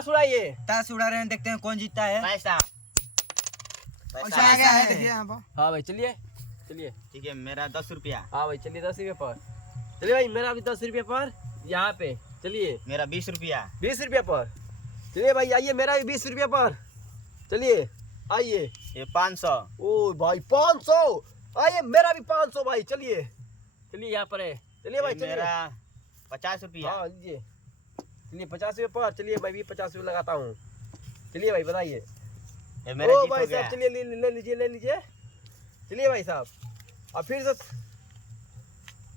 ताश उड़ाइए। ताश उड़ा रहे हैं, देखते हैं कौन जीतता है। पैसा पैसा आ गया है, देखिए यहाँ पर। हाँ भाई चलिए चलिए। ठीक है, मेरा 10 रुपया। हाँ भाई चलिए 10 रुपये पर। चलिए भाई मेरा भी 10 रुपये पर यहाँ पे। चलिए मेरा 20 रुपया। 20 रुपये पर। चलिए भाई आइए, मेरा भी 20 रुपये पर। चलिए आइए। ये 500। ओ भाई 500। आइए मेरा भी 500 भाई। चलिए चलिए यहाँ पर है। चलिए भाई चलिए। मेरा 50 रुपया। हाँ लीजिए। चलिए 50 रुपये पर। चलिए मैं भी 50 रुपये लगाता हूँ। चलिए भाई बताइए। ये मेरा ओ जीत भाई हो गया। साहब चलिए ले लीजिए ले लीजिए। चलिए भाई साहब और फिर से।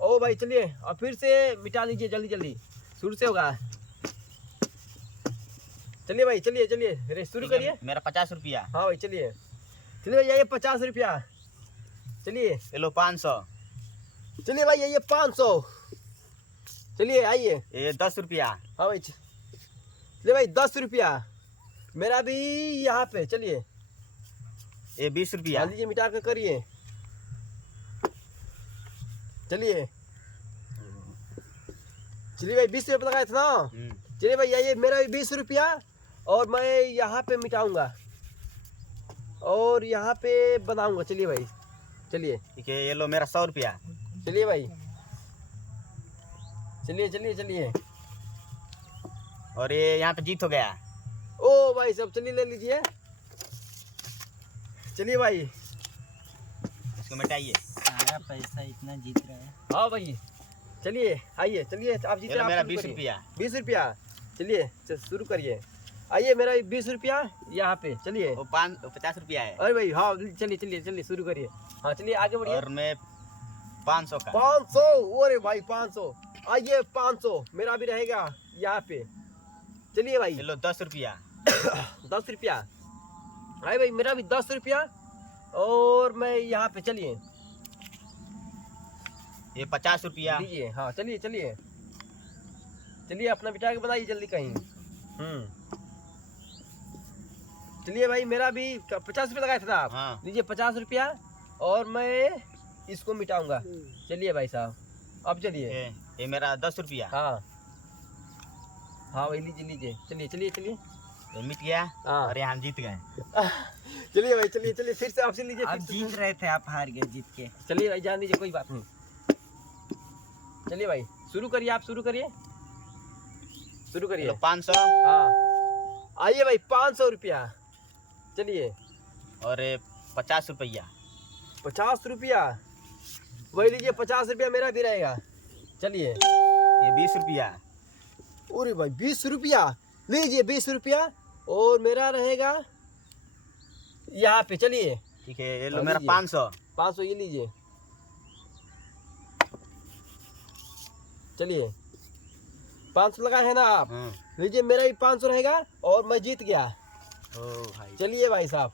ओ भाई चलिए और फिर से मिटा लीजिए जल्दी जल्दी, शुरू से होगा। चलिए भाई चलिए चलिए रेस शुरू ठीक है, करिए। मेरा 50 रुपया। हाँ भाई चलिए। चलिए भाई आइए 50 रुपया। चलिए ये लो 500। चलिए भाई आइए 500। चलिए आइए। ये 10 रुपया। हाँ भाई चलिए भाई 10 रुपया मेरा भी यहाँ पे। चलिए ये 20 रुपया। लीजिए मिटा कर करिए। चलिए चलिए भाई 20 रुपये लगाए थे ना। चलिए भाई आइए मेरा भी 20 रुपया और मैं यहाँ पे मिटाऊंगा और यहाँ पे बनाऊंगा। चलिए भाई चलिए। ठीक है, ये लो मेरा 100 रुपया। चलिए भाई चलिए चलिए चलिए। और ये यहाँ पे जीत हो गया। ओ भाई सब चलिए ले लीजिए। चलिए भाई इसको मिटाइए। सारा पैसा इतना जीत रहा है। हाँ भाई चलिए आइए। चलिए आप जीते। ये लो आप मेरा शुरू 20 करिए। रुपया। 20 रुपया। चलिए शुरू करिए। आइए मेरा 20 रुपया यहाँ पे। चलिए वो 50 रुपया है। अरे भाई हाँ चलिए चलिए चलिए शुरू करिए। हाँ चलिए आगे बढ़िए। और मैं 500 का। 500। अरे भाई 500। आइए 500 मेरा भी रहेगा यहाँ पे। चलिए भाई ये लो 10 रुपया। 10 रुपया। अरे भाई मेरा भी 10 रुपया और मैं यहाँ पे। चलिए ये 50 रुपया। लीजिए। हाँ चलिए चलिए चलिए अपना बिठा के बताइए जल्दी कहीं। चलिए भाई मेरा भी 50 रुपये लगाए थे ना आप। हाँ। लीजिए 50 रुपया और मैं इसको मिटाऊंगा। चलिए भाई साहब अब चलिए। ये मेरा 10 रुपया। हाँ हाँ भाई लीजिए लीजिए। चलिए चलिए चलिए। ये मिट गया। हाँ। और ये हम जीत गए। चलिए भाई चलिए चलिए फिर से आपसे लीजिए। आप जीत रहे थे, आप हार गए जीत के। चलिए भाई जान दीजिए कोई बात नहीं। चलिए भाई शुरू करिए। आप शुरू करिए शुरू ये करिए। लो 500। हाँ आइए भाई 500 रुपया। चलिए और ये 50 रुपया। 50 रुपया। वही लीजिए 50 रुपया मेरा भी रहेगा। चलिए ये 20 रुपया। अरे भाई 20 रुपया। लीजिए 20 रुपया और मेरा रहेगा यहाँ पे। चलिए ठीक है, ये लो हाँ, मेरा लीजिए। 500। 500 ये लीजिए। चलिए 500 लगाए हैं ना आप। लीजिए मेरा भी 500 रहेगा और मैं जीत गया। ओ भाई। चलिए भाई साहब